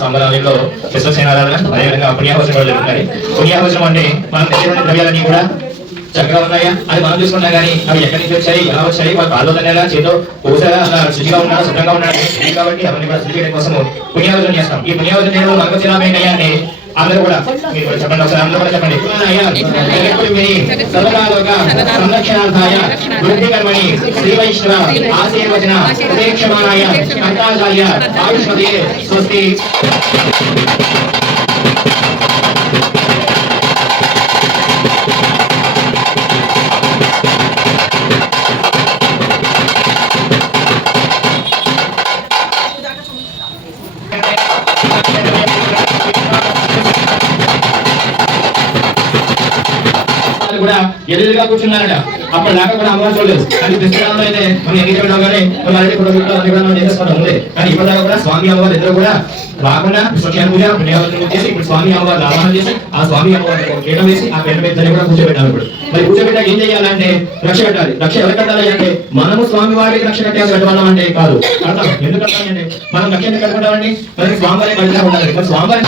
సంబరాలలో విశ్వసేనారాధన అదేవిధంగా పుణ్యాహోత్సవం కూడా జరుగుతాయి. పుణ్యాహోత్సవం అంటే మనం తెలియని ద్రవ్యాలన్నీ కూడా చక్కగా ఉన్నాయా అది మనం చూసుకున్నా కానీ అవి ఎక్కడి నుంచి వచ్చాయి ఎలా వచ్చాయి వాళ్ళ పాల్గొనేలా చేతో పూసారా అలా శుచిగా ఉన్నారా శుభ్రంగా ఉన్నారా కాబట్టి అవన్నీ కూడా శుద్ధి చేయడం కోసం పుణ్యాహోత్సవం చేస్తాం. ఈ పుణ్యాహోత్సవం చేయడం మనకు వచ్చిన ఏంటయ్యా అంటే అందరూ కూడా మీరు కూడా చెప్పండి ఒకసారి అందరూ కూడా చెప్పండి సర్వకాలోక సంరక్షణార్థాయ వృద్ధికర్మణి శ్రీ వైష్ణవ ఆశీర్వచన ప్రత్యక్షమానాయ కంఠాచార్య ఆయుష్మదే స్వస్తి. కూడా ఎదురుగా కూర్చున్నారట. అప్పుడు దాకా కూడా అమ్మవారు చూడలేదు. కానీ పుస్తకాలలో అయితే మనం ఎంగేజ్మెంట్ అవగానే ఉంది. కానీ ఇప్పటిదాకా కూడా స్వామి అమ్మవారు ఇద్దరు కూడా రాకుండా సత్యాన్ని పూజ పుణ్యావతిని చేసి ఇప్పుడు స్వామి అమ్మవారిని ఆవాహన చేసి ఆ స్వామి అమ్మవారిని పీఠం వేసి ఆ పీఠం మీద కూడా కూర్చోబెట్టాలి. ఇప్పుడు మరి కూర్చోబెట్టాక ఏం చేయాలంటే రక్ష కట్టాలి. రక్ష ఎవరు కట్టాలి అంటే మనము స్వామి వారికి రక్ష కట్టాలి కట్టవాళ్ళం అంటే కాదు. కడతాం ఎందుకు కట్టాలంటే మనం రక్ష ఎందుకు కట్టుకుంటామండి మనకి స్వామివారి కట్టినా ఉండాలి. మరి స్వామివారి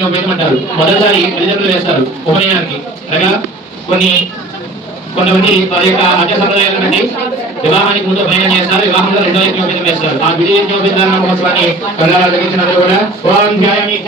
యజ్ఞోపేతం అంటారు. మొదటిసారి తల్లిదండ్రులు వేస్తారు ఉపనయనానికి. అనగా కొంతమంది వారి యొక్క ఆచార సంప్రదాయాలను బట్టి వివాహానికి ముందు ఉపనయనం చేస్తారు, వివాహంలో రెండో యజ్ఞోపేతం వేస్తారు. ఆ విధి యజ్ఞోపేతాల మహోత్సవాన్ని కన్నడ తగ్గించినందుకు కూడా ఓం ధ్యాయామి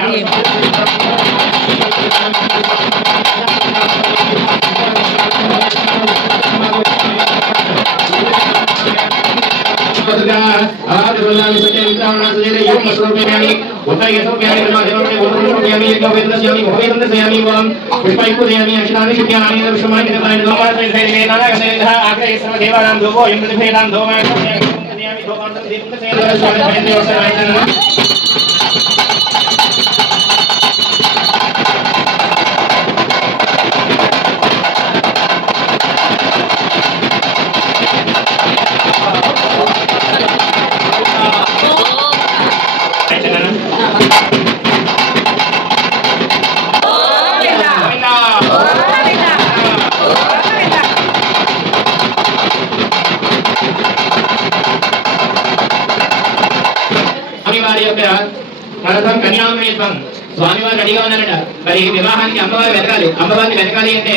స్వామివారు రెడీగా ఉన్నారట. మరి వివాహానికి అమ్మవారు వెతకాలి. అమ్మవారిని వెతకాలి అంటే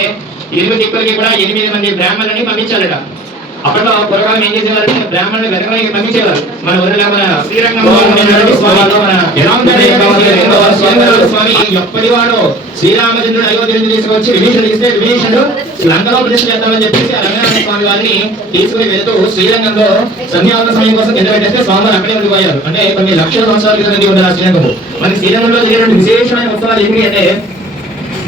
8 దిక్కులకి కూడా 8 మంది బ్రాహ్మణులని పంపించాలట. అప్పట్లో పూర్వకాలం ఏం చేసేవారు, బ్రాహ్మణులు వెతకడానికి పంపించేవారు. మన ఊరిలో మన శ్రీరంగం స్వామి ఎప్పటివాడో శ్రీరామచంద్రుడు అయోధ్య నుంచి తీసుకొచ్చి విభీషణుడు ఇస్తే విభీషణుడు లంకలో ప్రతిష్ఠ చేద్దామని చెప్పేసి ఆ రంగనాథ స్వామి వారిని తీసుకుని వెళ్తూ శ్రీరంగంలో సంధ్యావన సమయం కోసం కింద పెట్టేస్తే స్వామివారు అక్కడే ఉండిపోయారు. అంటే కొన్ని లక్షల సంవత్సరాల క్రితం ఉంది ఆ శ్రీరంగము. మనకి శ్రీరంగంలో జరిగినటువంటి విశేషమైన ఉత్సవాలు ఏంటి అంటే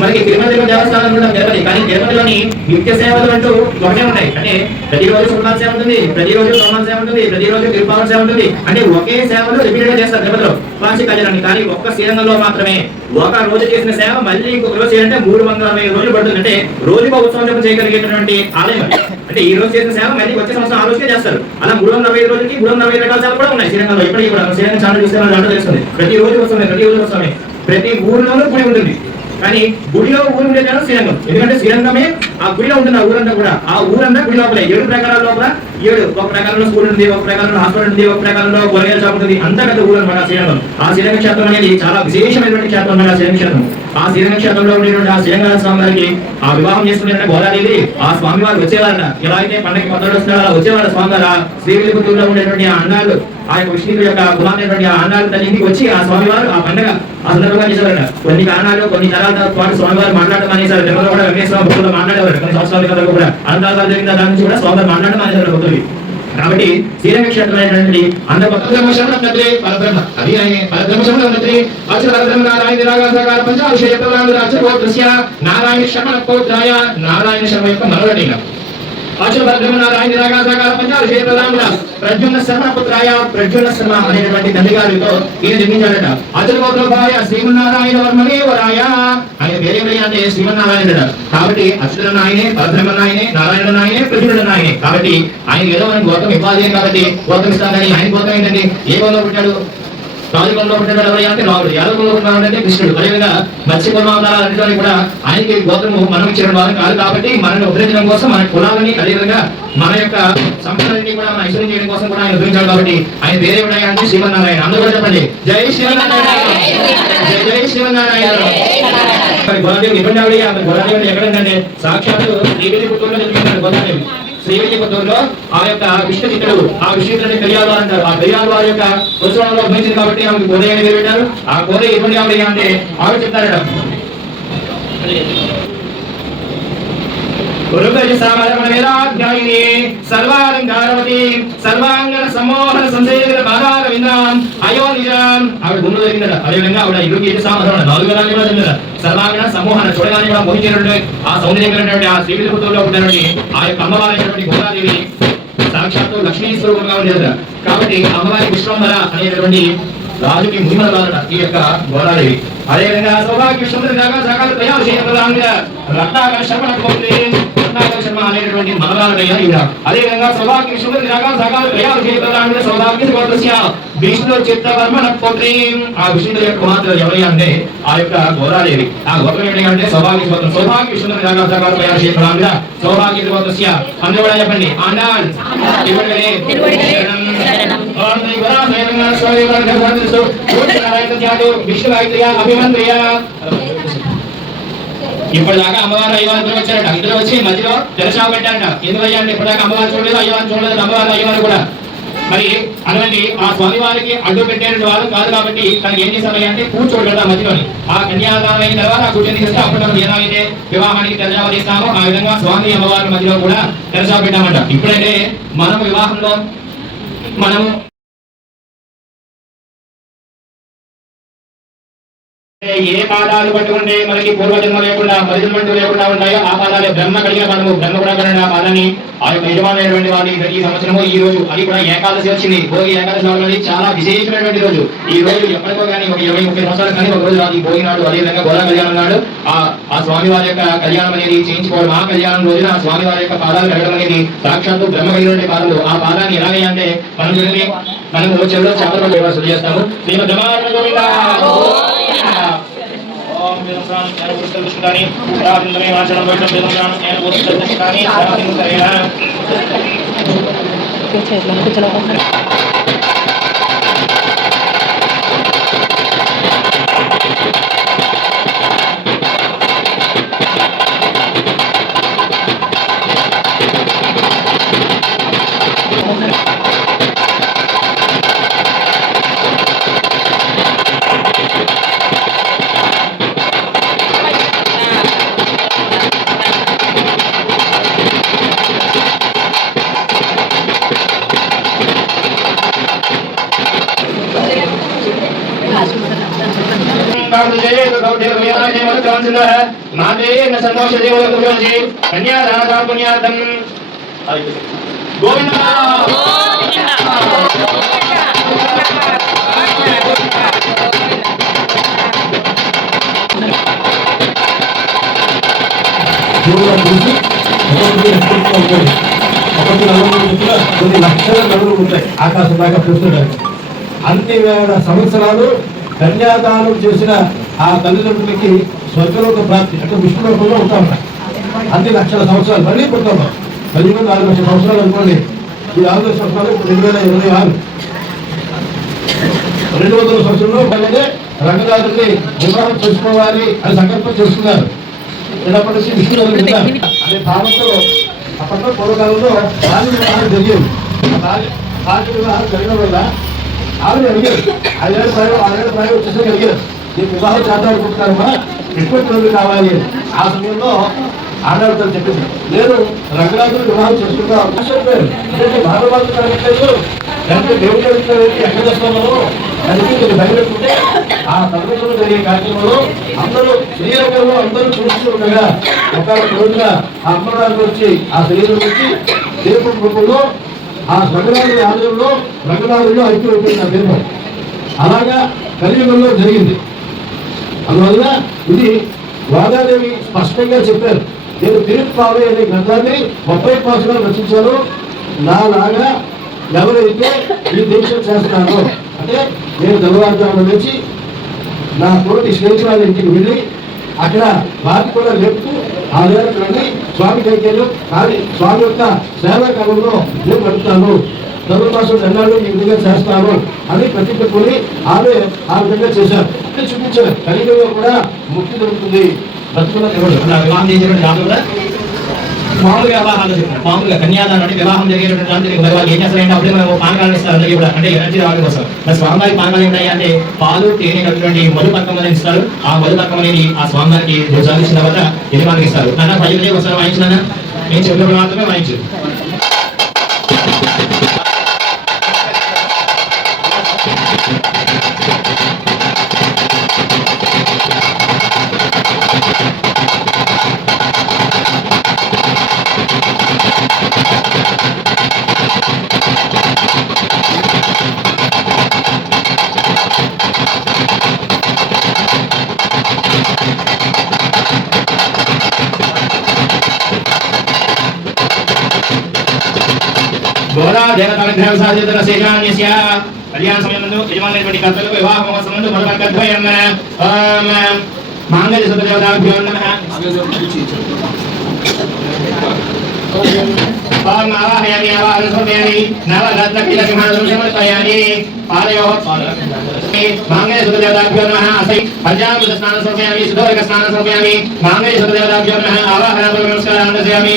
మనకి తిరుమల దేవస్థానం కూడా జరగదు. కానీ తిరుమలలోని నిత్య సేవలు అంటూ ఒకటే ఉంటాయి. అంటే ప్రతిరోజు సుల్మాన్ సేవ ఉంటుంది, ప్రతిరోజు సోమన్ సేవ ఉంటుంది, ప్రతిరోజు తిరుపావన సేవ ఉంటుంది. అంటే ఒకే సేవలు రిపీటెడ్ గా చేస్తారు తిరుమలలో వార్షిక కళ్యాణాన్ని. కానీ ఒక్క శ్రీరంగంలో మాత్రమే ఒక రోజు చేసిన సేవ మళ్ళీ ఇంకొక రోజు చేయాలంటే 340 రోజులు పడుతుంది. అంటే రోజుకు ఉత్సవం చేయగలిగేటువంటి ఆలయం. అంటే ఈ రోజు చేసిన సేవ మళ్ళీ వచ్చే సంవత్సరం ఆ రోజుకే చేస్తారు. అలా 345 రోజులకి 340 రకాల సేవలు కూడా ఉన్నాయి శ్రీరంగంలో. ఇప్పటికీ కూడా శ్రీరంగం ఛానల్ చూస్తే దాంట్లో తెలుస్తుంది. ప్రతిరోజు వస్తుంది, ప్రతిరోజు వస్తుంది. ప్రతి ఊరిలోనూ గుడి ఉంటుంది. కానీ గుడిలో ఊరు ఉండేది శ్రీరంగం. ఎందుకంటే శ్రీరంగమే ఆ గుడిలో ఉంటుంది. ఆ ఊరంతా కూడా ఆ ఊరంతా గుడి లోపలే 7 ప్రకారాల లోపల 7 ఒక ప్రకారంలో స్కూల్ ఉంది, ఒక ప్రకారంలో హాస్పిటల్ ఉంది, ఒక ప్రకారంలో కూరగాయల షాప్ ఉంటుంది. అంతా పెద్ద ఊరు అనమాట శ్రీరంగం. ఆ శ్రీరంగ క్షేత్రం అనేది చాలా విశేషమైనటువంటి క్షేత్రం అన్నమాట శ్రీరంగ క్షేత్రం. ఆ శ్రీరంగ క్షేత్రంలో ఉండేటువంటి ఆ శ్రీరంగనాథ స్వామి వారికి ఆ వివాహం చేసుకునే గోదావరి ఆ స్వామి వారు వచ్చేవారట. ఎలా అయితే పండగకి పద్దడు వస్తున్నారో అలా వచ్చేవారు స్వామి వారు. ఆ శ్రీవిల్లిపుత్తూరులో ఉండేటువంటి ఆ అన్నాలు, ఆ యొక్క విష్ణువు యొక్క కులామైనటువంటి ఆ అన్నాలు తన ఇంటికి వచ్చి ఆ స్వామివారు ఆ పండగ ఆ సందర్భంగా చేసేవారట. కొన్ని కారణాలు కొన్ని తరాలతో పాటు స్వామివారు మాట్లాడడం అనేసారు. తిరుమల కూడా వెంకటేశ్వర భక్తులు మాట్లాడేవారు. కొన్ని సంవత్సరాల క్రితం కూడా అనంతరాలు జరిగిన దాని నుంచి కూడా స్వామివారు మాట్లాడడం అనేసారు భక్తులు. కాబట్టి శ్రీరంగ క్షేత్రం అనేటువంటి అంత పరబ్రహ్మ పరబ్రహ్మ అది పరబ్రహ్మ నారాయణ శర్మ పౌత్రాయ నారాయణ శర్మ యొక్క మనవడి ప్రద్యుమ్న శర్మ పుత్రాయ ప్రద్యుమ్న శర్మ అనేటువంటి తండ్రి గారితో ఈయన జన్మించాడట. అచల గోత్రోద్భవాయ శ్రీమన్నారాయణ వర్మదేవరాయ. ఆయన పేరేమైనా అంటే శ్రీమన్నారాయణుడ. కాబట్టి అచ్యుతుడు నాయనే, పరబ్రహ్మ నాయనే, నారాయణ నాయనే, ప్రద్యుమ్నుడు నాయనే. కాబట్టి ఆయన ఏదో మనకి గోత్రం ఇవ్వాలి కాబట్టి గోత్రం ఇస్తాం. కానీ ఆయన గోత్రం ఏంటంటే ఏ గోత్రంలో పుట్టాడు? రాజుకులంలో పుట్టిన ఎవరైనా అంటే రాముడు, యాదవుల్లో పుట్టినాడంటే కృష్ణుడు. అదేవిధంగా మత్స్య కులమాలన్నింటినీ కూడా ఆయనకి గోత్రము మనం ఇచ్చిన వారు కాదు. కాబట్టి మనల్ని ఉద్ధరించడం కోసం మన కులాలని అదేవిధంగా మన యొక్క సంపదలని కూడా మనం ఐశ్వర్యం చేయడం కోసం కూడా ఆయన ఉద్ధరించాడు. కాబట్టి ఆయన వేరే ఉన్నాయా అంటే శ్రీమన్నారాయణ. అందరూ కూడా చెప్పండి జై శ్రీమన్నారాయణ, జై శ్రీమన్నారాయణ. గోదాదేవి ఇబ్బంది ఆవిడ గోదాదేవి ఎక్కడంటే సాక్షాత్తు శ్రీవిల్లిపుత్తూరులో జన్మించాడు. గోదాదేవి శ్రీవిల్లిపుత్తూరులో ఆ యొక్క విష్ణుచిత్రుడు, ఆ విష్ణుచిత్రుడిని పెరియాలవారు అంటారు. ఆ పెరియాలవారి యొక్క ఉత్సవంలో ఉద్భవించింది కాబట్టి ఆమెకు గోదయ్య అని పేరు పెట్టారు. ఆ గోదయ్య ఇబ్బంది ఆవిడ అంటే ఆవిడ చెప్తారట సర్వాలంకారవతి సర్వాంగన సమోహన సంసేవిత బాధార విందాం అయోనిజాం. ఆవిడ గుండు జరిగిందట. అదేవిధంగా ఆవిడ ఇరుకి సామధరణ 4 వేల కూడా చెందిన సర్వాంగన సమోహన చూడగానే కూడా మోహించినటువంటి ఆ సౌందర్యమైనటువంటి ఆ శ్రీవిల్లిపుత్తూరులో ఉన్నటువంటి ఆ యొక్క అమ్మవారైనటువంటి గోదాదేవి సాక్షాత్తు లక్ష్మీ స్వరూపంగా ఉండేదట. కాబట్టి అమ్మవారి విశ్వంబర అనేటువంటి రాజుకి ముహిమలట ఈ యొక్క గోదాదేవి. అదేవిధంగా సౌభాగ్య విశ్వంబర సకాల ప్రయాణ రత్నాకర శర్మణ శర్మ అనేటువంటి మనరాలయ్య ఈవిడ. అదేవిధంగా సౌభాగ్య విష్ణు నిరాకార సాకార త్రయాలు చేతుల సౌభాగ్య గోత్రస్య విష్ణు చిత్తవర్మ నక్షత్రే. ఆ విష్ణువు యొక్క కుమార్తె ఎవరయ్యా అంటే ఆ యొక్క గోదాదేవి. ఆ గోత్రం ఏంటంటే సౌభాగ్య గోత్రం. సౌభాగ్య విష్ణు నిరాకార సాకార త్రయాలు చేతుల సౌభాగ్య గోత్రస్య. అందరూ కూడా చెప్పండి ఆండాన్ విష్ణు గాయత్రియ అభిమంత్రియ. ఇప్పటిదాకా అమ్మవారు అయ్యవారు వచ్చారట. ఇద్దరు వచ్చి మధ్యలో తెరచావు పెట్టారట. ఎందుకయ్యా అంటే ఇప్పటిదాకా అమ్మవారు చూడలేదు, అయ్యవారు చూడలేదు. అమ్మవారు అయ్యవారు కూడా మరి అలాంటి ఆ స్వామి వారికి అడ్డు పెట్టేటువంటి వాళ్ళు కాదు కాబట్టి తనకి ఏం చేశారయ్యా అంటే కూర్చోడు కదా మధ్యలోని. ఆ కన్యాదానం అయిన తర్వాత ఆ కూర్చొని తీస్తే అప్పుడు మనం ఏదైతే వివాహానికి తెరచావు చేస్తామో ఆ విధంగా స్వామి అమ్మవారి మధ్యలో కూడా తెరచావు పెట్టామంట. ఇప్పుడైతే మనం వివాహంలో మనము ఏ పాదాలు పట్టుకుంటే మనకి పూర్వజన్మ లేకుండా పరిజన్మంటూ లేకుండా ఉంటాయో ఆ పాదాలే బ్రహ్మ కలిగిన పదము. బ్రహ్మ కూడా కలిగిన ఆ పాదాన్ని ఆ యొక్క యజమానైనటువంటి వారి ఈ సంవత్సరము ఈ రోజు అది కూడా ఏకాదశి వచ్చింది. భోగి ఏకాదశి అనేది చాలా విశేషమైనటువంటి రోజు. ఈ రోజు ఎప్పటికో కానీ ఒక 20-30 సంవత్సరాలు కానీ ఒక రోజు రాదు. ఈ భోగి నాడు అదేవిధంగా గోదా కళ్యాణం నాడు ఆ స్వామి వారి యొక్క కళ్యాణం అనేది చేయించుకోవడం. ఆ కళ్యాణం రోజున ఆ స్వామి వారి యొక్క పాదాలు కడగడం అనేది సాక్షాత్తు బ్రహ్మ కలిగినటువంటి పాదాలు. ఆ పాదాన్ని ఎలాగయ్యా అంటే మనం చూడండి, మనము చెరువులో చేపలు వ్యవస్థ చేస్తాము. శ్రీమద్ ఓం వేదప్రాణం జ్ఞాన పురుషుల విష్ణుదాని ప్రారంభమే వాచనం వైష్ణవ వేదప్రాణం జ్ఞాన పురుషుల విష్ణుదాని ప్రారంభమేన కొన్ని లక్షల నలుగురు ఉంటాయి ఆకాశం దాకా చూస్తుంటారు. అన్ని వేల సంవత్సరాలు కన్యాదానం చేసిన ఆ తల్లిదండ్రులకి స్వర్గలోక ప్రాప్తి అంటే విష్ణులోకంలో ఉంటాం. అన్ని లక్షల సంవత్సరాలు మళ్ళీ పుట్టాం. 4 లక్షల సంవత్సరాలు అనుకోండి. ఈ 4 లక్షల సంవత్సరాలు ఇప్పుడు 2026 200 సంవత్సరంలో అలాగే రంగనాథుడిని వివాహం చేసుకోవాలి అని సంకల్పం చేసుకున్నారు. చిన్నప్పటి నుంచి విష్ణు అనే భావంతో అప్పట్లో పూర్వకాలంలో బాల్య వివాహం జరిగేది. బాల్య వివాహం జరగడం వల్ల ఆవిడ అడిగారు 5 ఏళ్ళ ప్రాయం వచ్చేసరికి అడిగారు, నేను వివాహం చేద్దామనుకుంటున్నారమ్మా, ఎక్కువ పిల్లలు కావాలి. ఆ సమయంలో ఆడవాళ్ళతో చెప్పింది, నేను రంగనాథుడు వివాహం చేసుకుంటా అవకాశం లేదు. ఎందుకంటే భాగవతం జరగట్లేదు, లేకపోతే దేవుడు జరుగుతుంది, ఎక్కడ చేస్తామో అని భయపెట్టుకుంటే ఆ తరగతులు జరిగే కార్యక్రమంలో అందరూ శరీరంలో అందరూ చూస్తూ ఉండగా ఒక రోజున ఆ అమ్మవారికి వచ్చి ఆ శరీరం వచ్చి దేవుడి రూపంలో ఆ రంగనాథుడి ఆలయంలో రంగనాథుడిలో ఐక్యమైపోయింది ఆ దీపం. అలాగా కలియుగంలో జరిగింది. అందువల్ల ఇది గోదాదేవి స్పష్టంగా చెప్పారు, నేను తిరుప్పావే అనే గ్రంథాన్ని 30 పాసులు రచించాను. నాలాగా ఎవరైతే ఈ దీక్ష చేస్తున్నారో అంటే నేను తెల్లవారుజామున నుంచి నా తోటి స్నేహితురాల ఇంటికి వెళ్ళి అక్కడ వారికి కూడా లేపుతూ ఆ లేఖలని స్వామి కైకేలు కానీ స్వామి యొక్క సేవా క్రమంలో నేను గడుపుతాను, ధనుర్మాసం ఎన్నాళ్ళు ఈ విధంగా చేస్తాను అని ప్రతిపెట్టుకుని ఆమె ఆ విధంగా చేశారు. అంటే చూపించారు కలియుగంలో కూడా ముక్తి దొరుకుతుంది. వివాహం చేసేటువంటి మామూలుగా వివాహాలు మామూలుగా కన్యాదానం అంటే వివాహం జరిగేటువంటి దాంట్లో మరి వాళ్ళు ఏం చేస్తారంటే అప్పుడే మనం పానకాలు ఇస్తారు. అందరికీ కూడా అంటే ఎనర్జీ రావడం కోసం మరి స్వామివారి పానకాలు ఏంటాయి అంటే పాలు తేనె కలిపినటువంటి మధుపర్కం అనేది ఇస్తారు. ఆ మధుపర్కం అనేది ఆ స్వామివారికి సాధించిన తర్వాత యజమానికి ఇస్తారు. నాన్న 10 ఒకసారి వాయించిన నేను చెప్పినప్పుడు మాత్రమే వాయించు. గోదా దేవత విగ్రహ సాధిత శేషాన్యస్య కళ్యాణ సమయంలో యజమానులైనటువంటి కర్తలకు వివాహ మహోత్సవంలో మొదలకద్వయం ఓం మాంగళ్య సుతదేవతాభ్యో నమః ఓం ఆవాహయామి ఆవాహన సమయామి నవరత్న కిలకిమానం సమర్పయామి పాదయోః మాంగళ్య సుతదేవతాభ్యో నమః అసై పంచామృత స్నాన సమయామి సుదోరక స్నాన సమయామి మాంగళ్య సుతదేవతాభ్యో నమః ఆవాహన నమస్కారం దర్శయామి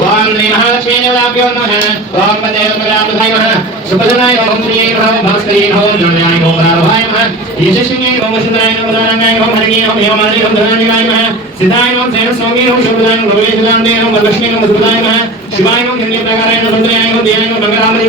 ఓం శ్రీ మహాలక్ష్మీ దేవతాభ్యో నమః ఓం పదేవతాభ్యో నమః సుపదనాయ ఓం శ్రీయే నమః భాస్కరే నమః జ్ఞానాయ నమః రామాయ నమః యశస్వినే నమః సుందరాయ నమః ధనాయ నమః హరిణే నమః హేమాయ నమః ధనాయ నమః సిద్ధాయ నమః సేన స్వామి నమః శుభదాయ నమః భవేశదాయ నమః లక్ష్మీ నమః సుభదాయ నమః శివాయ నమః ధన్య ప్రకారాయ నమః సుందరాయ నమః ధ్యాయ నమః మంగళామణి